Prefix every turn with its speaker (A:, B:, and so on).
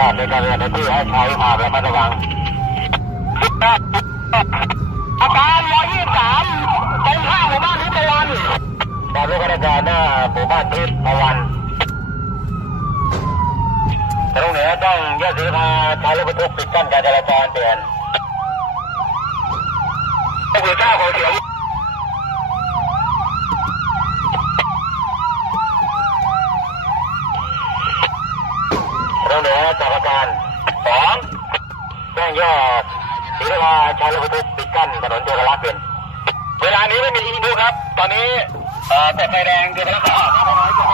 A: จอดในการเรียนในที่ให้ใช้ความระมัดระวังอาการร้อยยี่สามตรงข้ามหมู่บ้านทิพวันตามลูกราชการหน้าหมู่บ้านทิพวันตรงเหนือต้องแยกสีพาใช้รถบรรทุกปิดกั้นการจราจรเปลี่ยนพระคุณเจ้าของเสียง โรง เหนือจากอาการสองแจ้งยอศรีราชาใช้รถบรรทุกปิดกั้นถนนเจริญรัตน์เป็นเวลานี้ไม่มีอีกดูครับ ตอนนี้เอ่อแต่ไฟแดงเจริญรัตน์ออกครับ